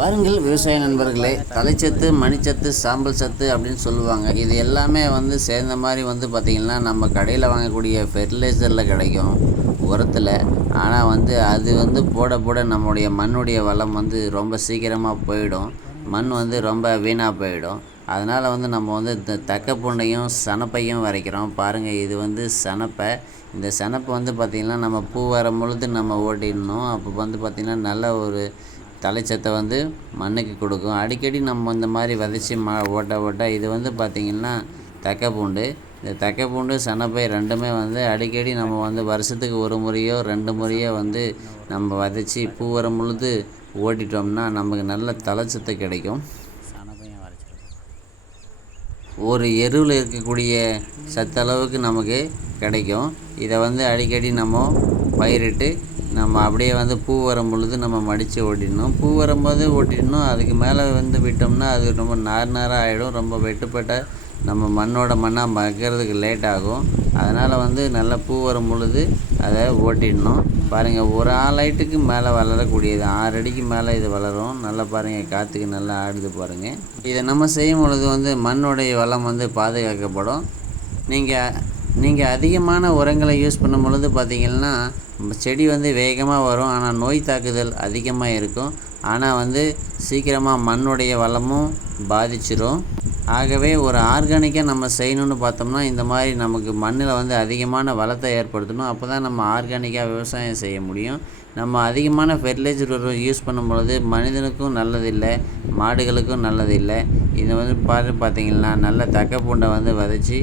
பாருங்கள் விவசாய நண்பர்களே தலைச்சத்து மணிச்சத்து சாம்பல் சத்து அப்படின்னு சொல்லுவாங்க. இது எல்லாமே வந்து சேர்ந்த மாதிரி வந்து பார்த்திங்கன்னா நம்ம கடையில் வாங்கக்கூடிய ஃபெர்டிலைசரில் கிடைக்கும் உரத்தில். ஆனால் வந்து அது வந்து போட போட நம்முடைய மண்ணுடைய வளம் வந்து ரொம்ப சீக்கிரமாக போயிடும். மண் வந்து ரொம்ப வீணாக போயிடும். அதனால் வந்து நம்ம வந்து இந்த தக்க புண்டையும் சனப்பையும் வரைக்கிறோம். பாருங்கள் இது வந்து சனப்பை. இந்த சனப்பை வந்து பார்த்திங்கன்னா நம்ம பூ வரும் பொழுது நம்ம ஓட்டிடணும். அப்போ வந்து பார்த்திங்கன்னா நல்ல ஒரு தலைச்சத்தை வந்து மண்ணுக்கு கொடுக்கும். அடிக்கடி நம்ம இந்த மாதிரி விதைச்சி ம ஓட்ட ஓட்ட இது வந்து பார்த்திங்கன்னா தக்க பூண்டு. இந்த தக்க பூண்டு சனப்பை ரெண்டுமே வந்து அடிக்கடி நம்ம வந்து வருஷத்துக்கு ஒரு முறையோ ரெண்டு முறையோ வந்து நம்ம விதைச்சி பூ வரும் பொழுது ஓட்டிட்டோம்னா நமக்கு நல்ல தலைச்சத்து கிடைக்கும். ஒரு எருவில் இருக்கக்கூடிய சத்தளவுக்கு நமக்கு கிடைக்கும். இதை வந்து அடிக்கடி நம்ம பயிரிட்டு நம்ம அப்படியே வந்து பூ வரும் பொழுது நம்ம மடித்து ஓட்டிடணும். பூ வரும்போது ஓட்டிடணும். அதுக்கு மேலே வந்து விட்டோம்னா அது ரொம்ப நார் நாராக ஆகிடும் ரொம்ப வெட்டுப்பட்ட நம்ம மண்ணோட மண்ணாக மக்கிறதுக்கு லேட் ஆகும். அதனால் வந்து நல்லா பூ வரும் பொழுது அதை ஓட்டிடணும். பாருங்கள் ஒரு ஆள் மேலே வளரக்கூடியது. ஆறு அடிக்கு மேலே இது வளரும். நல்லா பாருங்கள் காற்றுக்கு நல்லா ஆடுது பாருங்கள் இதை நம்ம செய்யும் பொழுது வந்து மண்ணுடைய வளம் வந்து பாதுகாக்கப்படும். நீங்கள் நீங்கள் அதிகமான உரங்களை யூஸ் பண்ணும் பொழுது பார்த்திங்கன்னா செடி வந்து வேகமாக வரும். ஆனால் நோய் தாக்குதல் அதிகமாக இருக்கும். ஆனால் வந்து சீக்கிரமாக மண்ணுடைய வளமும் பாதிச்சிடும் ஆகவே ஒரு ஆர்கானிக்காக நம்ம செய்யணும்னு பார்த்தோம்னா இந்த மாதிரி நமக்கு மண்ணில் வந்து அதிகமான வளத்தை ஏற்படுத்தணும். அப்போ தான் நம்ம ஆர்கானிக்காக விவசாயம் செய்ய முடியும். நம்ம அதிகமான ஃபெர்டிலைசர் உரம் யூஸ் பண்ணும் பொழுது மனிதனுக்கும் நல்லதில்லை மாடுகளுக்கும் நல்லதில்லை. இதை வந்து பாரு பார்த்திங்கன்னா நல்ல தக்க பூண்டை வந்து விதைச்சி